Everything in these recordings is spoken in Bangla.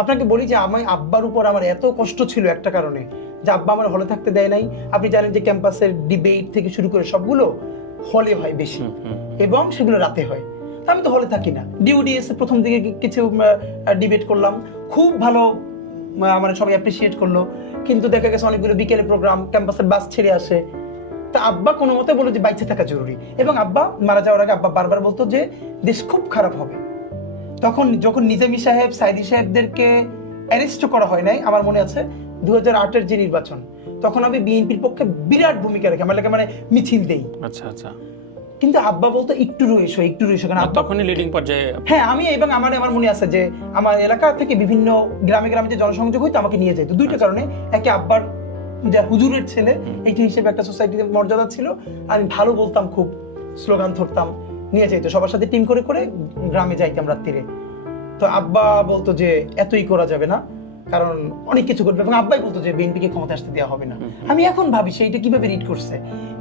আপনাকে বলি যে আমার আব্বার উপর আমার এত কষ্ট ছিল একটা কারণে, যে আব্বা আমার হলে থাকতে দেয় নাই। আপনি জানেন যে ক্যাম্পাসের ডিবেট থেকে শুরু করে সবগুলো হলে হয় বেশি, এবং সেগুলো রাতে হয়। তা আমি তো হলে থাকি না। ডিউডিএস প্রথম দিকে কিছু ডিবেট করলাম, খুব ভালো, মানে সবাই অ্যাপ্রিসিয়েট করলো। কিন্তু দেখা গেছে অনেকগুলো বিকেলে প্রোগ্রাম, ক্যাম্পাসের বাস ছেড়ে আসে। তা আব্বা কোনো মতে বলে যে বাইচে থাকা জরুরি, এবং আব্বা মারা যাওয়ার আগে আব্বা বারবার বলতো যে দেশ খুব খারাপ হবে। তখন যখন নিজামী সাহেব, সাইদি সাহেবদেরকে অ্যারেস্ট করা হয় নাই, আমার মনে আছে 2008-এর যে নির্বাচন, তখন আমি বিএনপির পক্ষে বিরাট ভূমিকা রেখে আমার মানে মিছিল দেই। আচ্ছা আচ্ছা। কিন্তু আব্বা বলতো একটু রয়েছো, কারণ তখনই লিডিং পর্যায়ে। হ্যাঁ, আমি এবং আমার মনে আছে যে আমার এলাকা থেকে বিভিন্ন গ্রামে গ্রামে যে জনসংযোগ হইতো আমাকে নিয়ে যেত দুইটা কারণে। একে আব্বার যে হুজুরের ছেলে এইটি হিসেবে একটা সোসাইটিতে মর্যাদা ছিল, আমি ভালো বলতাম, খুব স্লোগান ধরতাম, নিয়ে যেত সবার সাথে টিম করে করে গ্রামে যাইতাম রাত্রিরে। তো আব্বা বলতো যে এতই করা যাবে না, কারণ অনেক কিছু করবে, এবং আব্বাই বলতো যে বিএনপিকে ক্ষমতা আসতে দেওয়া হবে না। আমি এখন ভাবি সেইটা কিভাবে রিড করছে।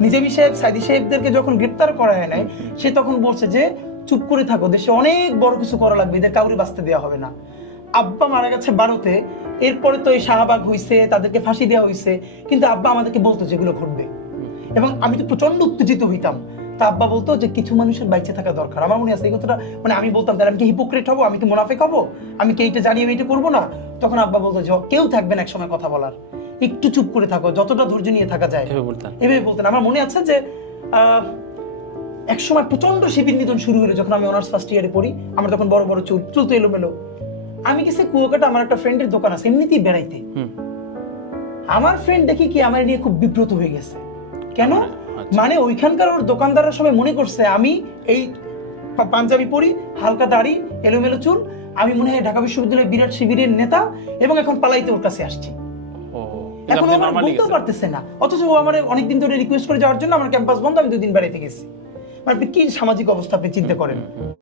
নিজামী সাহেব, সাইদি সাহেবদেরকে যখন গ্রেপ্তার করা হয় নাই, সে তখন বলছে যে চুপ করে থাকো, দেশে অনেক বড় কিছু করা লাগবে, এদের কাউরে বাঁচতে দেওয়া হবে না। আব্বা মারা গেছে 12-তে, এরপরে তো এই শাহবাগ হইছে, তাদেরকে ফাঁসি দেওয়া হইছে, কিন্তু আব্বা আমাদেরকে বলতো যেগুলো ঘটবে, এবং আমি তো প্রচন্ড উত্তেজিত হইতাম। তা আব্বা বলতো যে কিছু মানুষের বাইচে থাকা দরকার। আমার মনে আছে এই কথাটা, মানে আমি বলতাম তাহলে আমি কি হিপোক্রেট হবো, আমি কি মুনাফিক হবো, আমি কি এইটা জানিয়ে এইটা করবো না। তখন আব্বা বলতো যে কেউ থাকবে না একসময় কথা বলার, একটু চুপ করে থাকো, যতটা ধৈর্য নিয়ে থাকা যায়, এভাবে বলতেন। আমার মনে আছে যে একসময় প্রচন্ড শিবির নিধন শুরু হলো, যখন আমি অনার্স ফার্স্ট ইয়ারে পড়ি। আমার তখন বড় বড় চুল তো এলোমেলো। আমি গেছি কুয়াকাটা, আমার একটা ফ্রেন্ডের দোকান আছে, এমনিতেই বেড়াইতে। আমার ফ্রেন্ড দেখি কি আমার নিয়ে খুব বিব্রত হয়ে গেছে। কেন? মানে ওইখানকার ওর দোকানদাররা সবাই মনে করছে আমি এই পাঞ্জাবি পরি, হালকা দাড়ি, এলোমেলো চুল, আমি মনে হয় ঢাকা বিশ্ববিদ্যালয়ের বিরাট শিবিরের নেতা, এবং এখন পালাইতে ওর কাছে আসছি। এখন আমার বলতেও পারতেছে না, অথচ ও আমার অনেকদিন ধরে রিকোয়েস্ট করে যাওয়ার জন্য। আমার ক্যাম্পাস বন্ধ, আমি 2 দিন বেড়াইতে গেছি। মানে কি সামাজিক অবস্থা আপনি চিন্তা করেন।